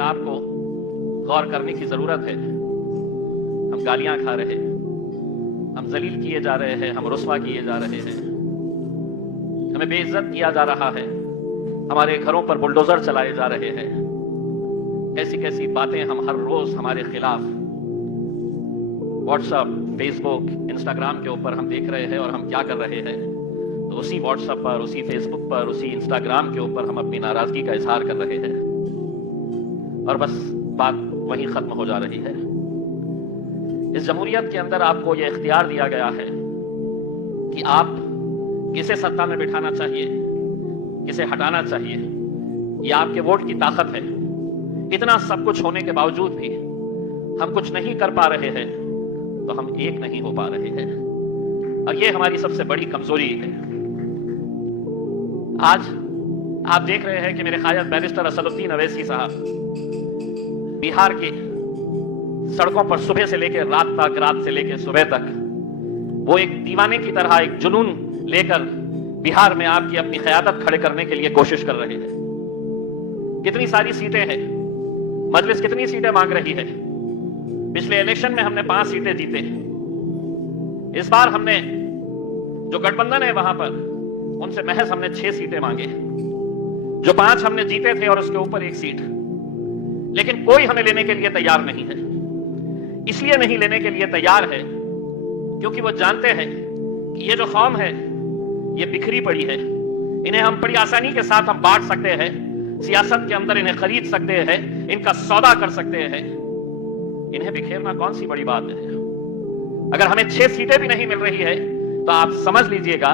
आपको गौर करने की जरूरत है। हम गालियां खा रहे हैं, हम जलील किए जा रहे हैं, हम रुस्वा किए जा रहे हैं, हमें बेइज्जत किया जा रहा है, हमारे घरों पर बुलडोजर चलाए जा रहे हैं। कैसी कैसी बातें हम हर रोज हमारे खिलाफ व्हाट्सएप, फेसबुक, इंस्टाग्राम के ऊपर हम देख रहे हैं। और हम क्या कर रहे हैं, तो उसी व्हाट्सएप पर, उसी फेसबुक पर, उसी इंस्टाग्राम के ऊपर हम अपनी नाराजगी का इजहार कर रहे हैं और बस बात वहीं खत्म हो जा रही है। इस जमहूरियत के अंदर आपको यह इख्तियार दिया गया है कि आप किसे सत्ता में बिठाना चाहिए, किसे हटाना चाहिए। यह आपके वोट की ताकत है। इतना सब कुछ होने के बावजूद भी हम कुछ नहीं कर पा रहे हैं, तो हम एक नहीं हो पा रहे हैं और यह हमारी सबसे बड़ी कमजोरी है। आज आप देख रहे हैं कि मेरे कायद बैरिस्टर असदुद्दीन अवैसी साहब बिहार की सड़कों पर सुबह से लेकर रात तक, रात से लेकर सुबह तक वो एक दीवाने की तरह एक जुनून लेकर बिहार में आपकी अपनी क़यादत खड़े करने के लिए कोशिश कर रहे हैं। कितनी सारी सीटें हैं, मजलिस कितनी सीटें मांग रही है। पिछले इलेक्शन में हमने 5 सीटें जीते। इस बार हमने जो गठबंधन है वहां पर उनसे महज हमने 6 सीटें मांगे, जो 5 हमने जीते थे और उसके ऊपर 1 सीट। लेकिन कोई हमें लेने के लिए तैयार नहीं है। इसलिए नहीं लेने के लिए तैयार है क्योंकि वो जानते हैं कि ये जो कौम है ये बिखरी पड़ी है। इन्हें हम बड़ी आसानी के साथ हम बांट सकते हैं, सियासत के अंदर इन्हें खरीद सकते हैं, इनका सौदा कर सकते हैं। इन्हें बिखेरना कौन सी बड़ी बात है। अगर हमें 6 सीटें भी नहीं मिल रही है तो आप समझ लीजिएगा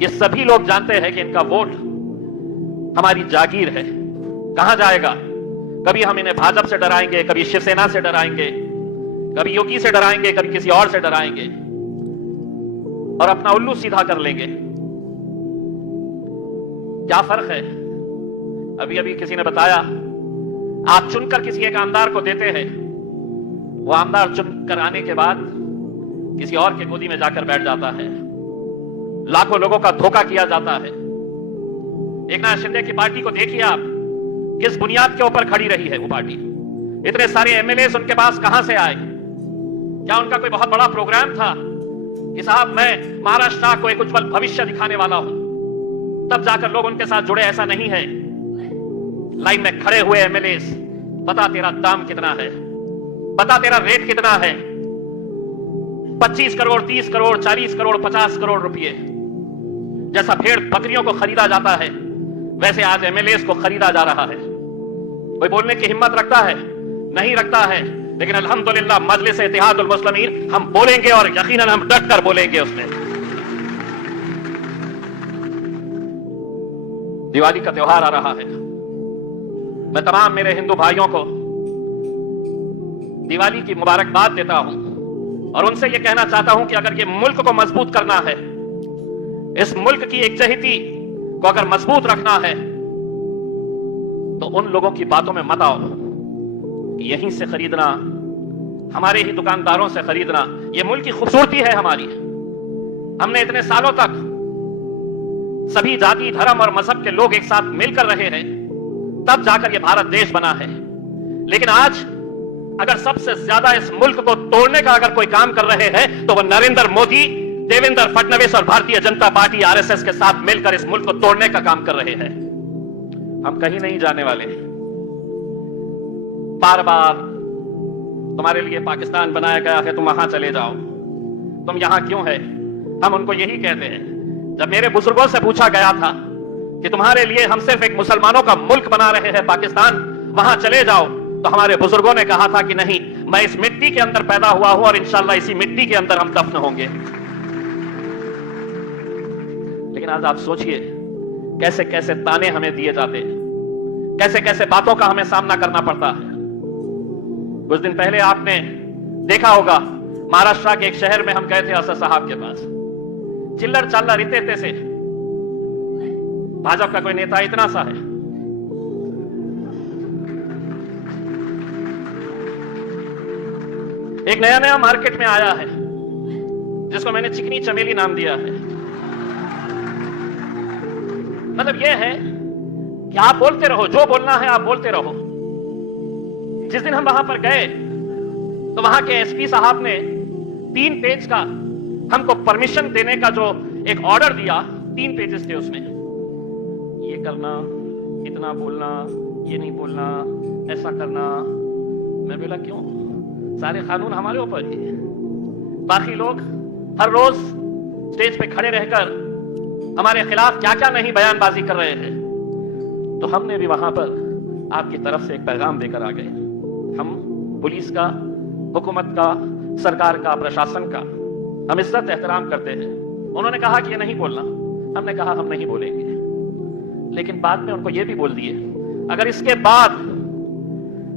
ये सभी लोग जानते हैं कि इनका वोट हमारी जागीर है। कहां जाएगा? कभी हम इन्हें भाजपा से डराएंगे, कभी शिवसेना से डराएंगे, कभी योगी से डराएंगे, कभी किसी और से डराएंगे और अपना उल्लू सीधा कर लेंगे। क्या फर्क है? अभी अभी किसी ने बताया, आप चुनकर किसी एक आमदार को देते हैं, वो आमदार चुनकर आने के बाद किसी और के गोदी में जाकर बैठ जाता है। लाखों लोगों का धोखा किया जाता है। एकनाथ शिंदे की पार्टी को देखिए आप, किस बुनियाद के ऊपर खड़ी रही है वो पार्टी। इतने सारे एमएलए उनके पास कहां से आए? क्या उनका कोई बहुत बड़ा प्रोग्राम था कि साहब मैं महाराष्ट्र को एक उज्जवल भविष्य दिखाने वाला हूं, तब जाकर लोग उनके साथ जुड़े? ऐसा नहीं है। लाइन में खड़े हुए एमएलए, बता तेरा दाम कितना है, बता तेरा रेट कितना है। 25 करोड़, 30 करोड़, 40 करोड़, 50 करोड़ रुपए। जैसा भेड़ बकरियों को खरीदा जाता है वैसे आज एमएलए को खरीदा जा रहा है। कोई बोलने की हिम्मत रखता है? नहीं रखता है। लेकिन अल्हम्दुलिल्लाह मजलिस इत्तेहादुल मुस्लिमीन हम बोलेंगे और यकीनन हम डट कर बोलेंगे। उसमें दिवाली का त्योहार आ रहा है। मैं तमाम मेरे हिंदू भाइयों को दिवाली की मुबारकबाद देता हूं और उनसे यह कहना चाहता हूं कि अगर ये मुल्क को मजबूत करना है, इस मुल्क की एकजहती को अगर मजबूत रखना है, तो उन लोगों की बातों में मत आओ कि यहीं से खरीदना, हमारे ही दुकानदारों से खरीदना। यह मुल्क की खूबसूरती है हमारी। हमने इतने सालों तक सभी जाति, धर्म और मजहब के लोग एक साथ मिलकर रहे हैं, तब जाकर यह भारत देश बना है। लेकिन आज अगर सबसे ज्यादा इस मुल्क को तोड़ने का अगर कोई काम कर रहे हैं तो वह नरेंद्र मोदी, देवेंद्र फडणवीस और भारतीय जनता पार्टी आरएसएस के साथ मिलकर इस मुल्क को तोड़ने का काम कर रहे हैं। हम कहीं नहीं जाने वाले। बार बार तुम्हारे लिए पाकिस्तान बनाया गया है, तुम वहां चले जाओ, तुम यहां क्यों है? हम उनको यही कहते हैं। जब मेरे बुजुर्गों से पूछा गया था कि तुम्हारे लिए हम सिर्फ एक मुसलमानों का मुल्क बना रहे हैं पाकिस्तान, वहां चले जाओ, तो हमारे बुजुर्गों ने कहा था कि नहीं, मैं इस मिट्टी के अंदर पैदा हुआ हूं और इंशाल्लाह इसी मिट्टी के अंदर हम दफन होंगे। लेकिन आज आप सोचिए कैसे कैसे ताने हमें दिए जाते हैं, कैसे कैसे बातों का हमें सामना करना पड़ता है। कुछ दिन पहले आपने देखा होगा, महाराष्ट्र के एक शहर में हम गए थे असद साहब के पास। चिल्लर चाल्लर इतने से भाजपा का कोई नेता इतना सा है। एक नया नया मार्केट में आया है जिसको मैंने चिकनी चमेली नाम दिया है। मतलब यह है कि आप बोलते रहो, जो बोलना है आप बोलते रहो, जिस दिन हम वहां पर गए तो वहां के एसपी साहब ने 3 पेज का हमको परमिशन देने का जो एक ऑर्डर दिया, 3 पेजेस थे उसमें। ये करना, इतना बोलना, ये नहीं बोलना, ऐसा करना। मैं बोला क्यों? सारे कानून हमारे ऊपर ही। बाकी लोग हर रोज स्टेज पे खड़े रहकर हमारे खिलाफ क्या क्या नहीं बयानबाजी कर रहे हैं। तो हमने भी वहां पर आपकी तरफ से एक पैगाम देकर आ गए। हम पुलिस का, हुकूमत का, सरकार का, प्रशासन का हम इज्जत एहतराम करते हैं। उन्होंने कहा कि ये नहीं बोलना, हमने कहा हम नहीं बोलेंगे। लेकिन बाद में उनको ये भी बोल दिए, अगर इसके बाद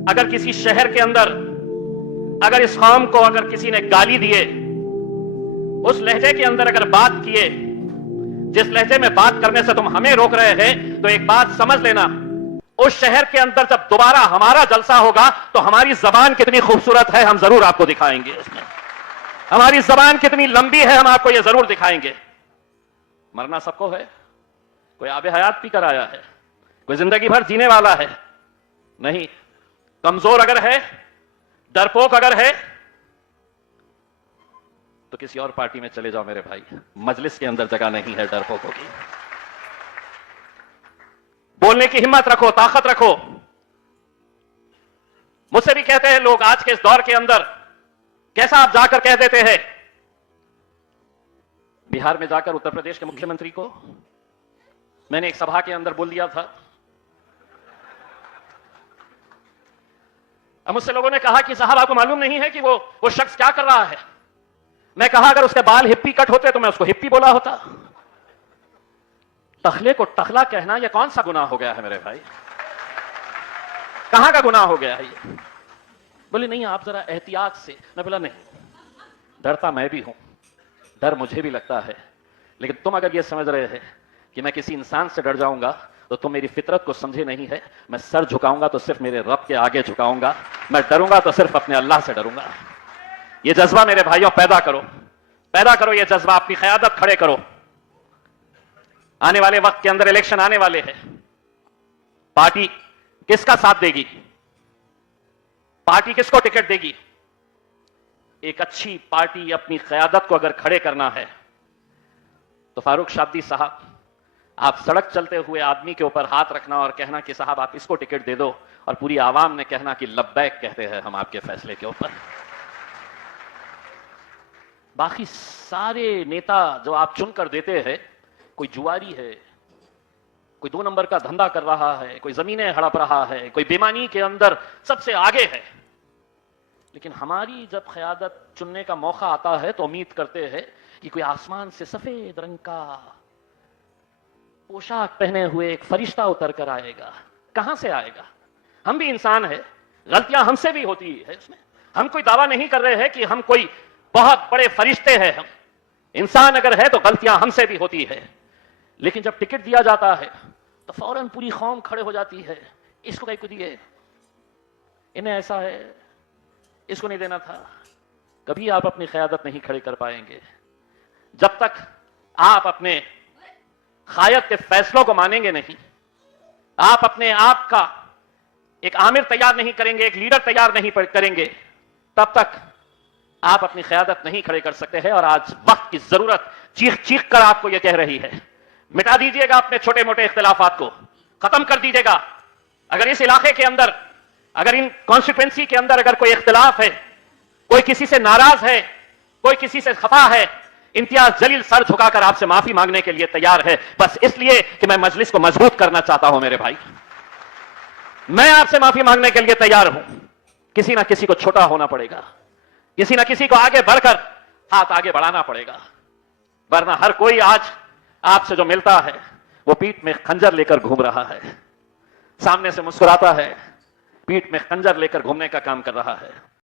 अगर किसी शहर के अंदर अगर इस कौम को अगर किसी ने गाली दिए, उस लहजे के अंदर अगर बात किए जिस लहजे में बात करने से तुम हमें रोक रहे हैं, तो एक बात समझ लेना, उस शहर के अंदर जब दोबारा हमारा जलसा होगा तो हमारी जबान कितनी खूबसूरत है हम जरूर आपको दिखाएंगे। इसमें हमारी जबान कितनी लंबी है हम आपको यह जरूर दिखाएंगे। मरना सबको है, कोई आबे हयात पी कर आया है, कोई जिंदगी भर जीने वाला है नहीं। कमजोर अगर है, डरपोक अगर है, तो किसी और पार्टी में चले जाओ मेरे भाई। मजलिस के अंदर जगह नहीं है डरपोकों की। बोलने की हिम्मत रखो, ताकत रखो। मुझसे भी कहते हैं लोग आज के इस दौर के अंदर, कैसा आप जाकर कह देते हैं। बिहार में जाकर उत्तर प्रदेश के मुख्यमंत्री को मैंने एक सभा के अंदर बोल दिया था। अब मुझसे लोगों ने कहा कि साहब आपको मालूम नहीं है कि वो शख्स क्या कर रहा है। मैं कहा अगर उसके बाल हिप्पी कट होते तो मैं उसको हिप्पी बोला होता। टखले को टखला कहना यह कौन सा गुनाह हो गया है मेरे भाई? कहां का गुनाह हो गया है ये? बोले नहीं आप जरा एहतियात से। मैं बोला नहीं, डरता मैं भी हूं, डर मुझे भी लगता है, लेकिन तुम अगर यह समझ रहे हैं कि मैं किसी इंसान से डर जाऊंगा तो तुम मेरी फितरत को समझे नहीं है। मैं सर झुकाऊंगा तो सिर्फ मेरे रब के आगे झुकाऊंगा, मैं डरूंगा तो सिर्फ अपने अल्लाह से डरूंगा। ये जज्बा मेरे भाइयों पैदा करो, पैदा करो ये जज्बा, अपनी क़यादत खड़े करो। आने वाले वक्त के अंदर इलेक्शन आने वाले हैं, पार्टी किसका साथ देगी, पार्टी किसको टिकट देगी? एक अच्छी पार्टी अपनी क़यादत को अगर खड़े करना है तो फारूक शाब्दी साहब, आप सड़क चलते हुए आदमी के ऊपर हाथ रखना और कहना कि साहब आप इसको टिकट दे दो, और पूरी आवाम ने कहना कि लब्बैक कहते हैं हम आपके फैसले के ऊपर। बाकी सारे नेता जो आप चुनकर देते हैं, कोई जुआरी है, कोई 2 नंबर का धंधा कर रहा है, कोई जमीनें हड़प रहा है, कोई बेईमानी के अंदर सबसे आगे है। लेकिन हमारी जब क़यादत चुनने का मौका आता है तो उम्मीद करते हैं कि कोई आसमान से सफेद रंग का पोशाक पहने हुए एक फरिश्ता उतर कर आएगा। कहां से आएगा? हम भी इंसान है, गलतियां हमसे भी होती है इसमें। हम कोई दावा नहीं कर रहे हैं कि हम कोई बहुत बड़े फरिश्ते हैं। हम इंसान अगर है तो गलतियां हमसे भी होती है। लेकिन जब टिकट दिया जाता है तो फौरन पूरी कौम खड़े हो जाती है, इसको कहीं को दिए, इन्हें ऐसा है, इसको नहीं देना था। कभी आप अपनी क़यादत नहीं खड़ी कर पाएंगे जब तक आप अपने क़ायद के फैसलों को मानेंगे नहीं। आप अपने आप का एक आमिर तैयार नहीं करेंगे, एक लीडर तैयार नहीं करेंगे, तब तक आप अपनी क़यादत नहीं खड़े कर सकते हैं। और आज वक्त की जरूरत चीख चीख कर आपको यह कह रही है, मिटा दीजिएगा अपने छोटे मोटे इख्तिलाफात को, खत्म कर दीजिएगा। अगर इस इलाके के अंदर, अगर इन कॉन्स्टिट्यूएंसी के अंदर अगर कोई इख्तिलाफ है, कोई किसी से नाराज है, कोई किसी से खफा है, इम्तियाज जलील सर झुकाकर आपसे माफी मांगने के लिए तैयार है, बस इसलिए कि मैं मजलिस को मजबूत करना चाहता हूं। मेरे भाई, मैं आपसे माफी मांगने के लिए तैयार हूं। किसी ना किसी को छोटा होना पड़ेगा, किसी ना किसी को आगे बढ़कर हाथ आगे बढ़ाना पड़ेगा, वरना हर कोई आज आपसे जो मिलता है वो पीठ में खंजर लेकर घूम रहा है, सामने से मुस्कुराता है, पीठ में खंजर लेकर घूमने का काम कर रहा है।